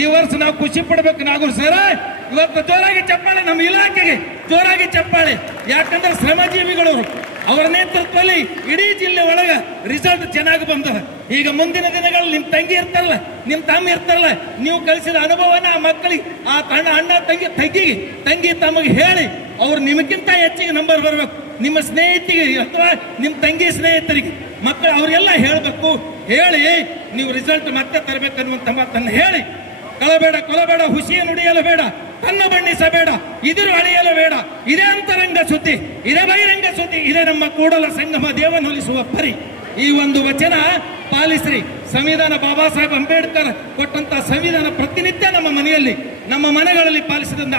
ಈ ವರ್ಷ ನಾವು ಖುಷಿ ಪಡ್ಬೇಕು. ನಾಗೂರ್ ಸರ ಇವತ್ತು ಜೋರಾಗಿ ಚಪ್ಪಾಳೆ, ನಮ್ಮ ಇಲಾಖೆಗೆ ಜೋರಾಗಿ ಚಪ್ಪಾಳೆ. ಯಾಕಂದ್ರೆ ಶ್ರಮಜೀವಿಗಳು ಅವರ ನೇತೃತ್ವದಲ್ಲಿ ಇಡೀ ಜಿಲ್ಲೆ ಒಳಗ ರಿಸಲ್ಟ್ ಚೆನ್ನಾಗಿ ಬಂದ. ಈಗ ಮುಂದಿನ ದಿನಗಳಲ್ಲಿ ನಿಮ್ ತಂಗಿ ಇರ್ತಾರಲ್ಲ, ನಿಮ್ ತಮ್ಮ ಇರ್ತಾರಲ್ಲ, ನೀವು ಕಲಿಸಿದ ಅನುಭವನ ಆ ಮಕ್ಕಳಿಗೆ, ಆ ಅಣ್ಣ ತಂಗಿ ತಮಗೆ ಹೇಳಿ ಅವ್ರು ನಿಮಗಿಂತ ಹೆಚ್ಚಿಗೆ ನಂಬರ್ ಬರ್ಬೇಕು. ನಿಮ್ಮ ಸ್ನೇಹಿತಿಗೆ ಅಥವಾ ನಿಮ್ಮ ತಂಗಿ ಸ್ನೇಹಿತರಿಗೆ ಮಕ್ಕಳು ಅವರೆಲ್ಲ ಹೇಳಬೇಕು. ಹೇಳಿ ನೀವು ರಿಸಲ್ಟ್ ಮತ್ತೆ ತರಬೇಕನ್ನುವಂತ ಮಾತನ್ನು ಹೇಳಿ, ಕಳಬೇಡ ಕೊಲಬೇಡ, ಹುಸಿಯನ್ನು ನುಡಿಯಲು ಬೇಡ, ತನ್ನ ಬಣ್ಣಿಸಬೇಡ, ಇದಿರು ಅಳೆಯಲು ಬೇಡ, ಇದೇ ಅಂತರಂಗ ಸುದ್ದಿ, ಇದೇ ಬಹಿರಂಗ ಸುದ್ದಿ, ಇದೇ ನಮ್ಮ ಕೂಡಲ ಸಂಗಮ ದೇವನೊಲಿಸುವ ಪರಿ. ಈ ಒಂದು ವಚನ ಪಾಲಿಸ್ರಿ. ಸಂವಿಧಾನ ಬಾಬಾ ಸಾಹೇಬ್ ಅಂಬೇಡ್ಕರ್ ಕೊಟ್ಟಂತ ಸಂವಿಧಾನ ಪ್ರತಿನಿತ್ಯ ನಮ್ಮ ಮನೆಯಲ್ಲಿ, ನಮ್ಮ ಮನೆಗಳಲ್ಲಿ ಪಾಲಿಸಿದಂತ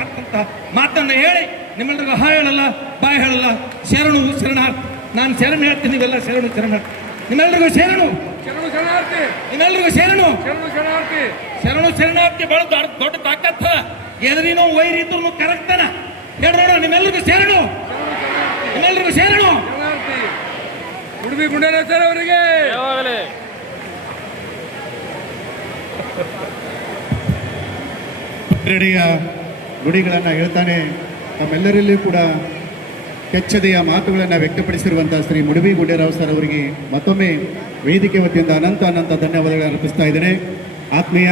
ಮಾತನ್ನು ಹೇಳಿ ನಿಮ್ಮೆಲ್ಲರಿಗೂ ಹಾ ಹೇಳಲ್ಲ, ಬಾಯ್ ಹೇಳಲ್ಲ, ಶರಣು ಶರಣಾರ್ಥಿ. ನಾನು ಶರಣು ಹೇಳ್ತೀನಿ, ನೀವೆಲ್ಲ ಶರಣು ಶರಣಾರ್ಥಿ. ನಿಮ್ಮೆಲ್ಲರಿಗೂ ಶರಣು ನಿಮ್ಮೆಲ್ಲರಿಗೂ ಶರಣು ಶರಣು ಶರಣಾರ್ಥಿ. ಬಹಳ ದೊಡ್ಡ ತಾಕತ್ತ. ಎದುರಿನೋ ವೈರಿದ್ರು ಕರೆಕ್ತಾನ ಹೇಳ ನೋಡ. ನಿಮ್ಮೆಲ್ಲರಿಗೂ ಶರಣು, ನಿಮ್ಮೆಲ್ಲರಿಗೂ ಶರಣು. ಉಡುಪಿ ಗುಂಡೇರಾವ್ ಸರ್ ಅವರಿಗೆ ಕ್ರೀಡೆಯ ನುಡಿಗಳನ್ನು ಹೇಳ್ತಾನೆ ತಮ್ಮೆಲ್ಲರಲ್ಲಿಯೂ ಕೂಡ ಕೆಚ್ಚದೆಯ ಮಾತುಗಳನ್ನು ವ್ಯಕ್ತಪಡಿಸಿರುವಂತಹ ಶ್ರೀ ಮುಡುಬಿ ಗುಂಡೇರಾವ್ ಸರ್ ಅವರಿಗೆ ಮತ್ತೊಮ್ಮೆ ವೇದಿಕೆ ವತಿಯಿಂದ ಅನಂತ ಧನ್ಯವಾದಗಳನ್ನು ಅರ್ಪಿಸ್ತಾ ಇದ್ದೇನೆ. ಆತ್ಮೀಯ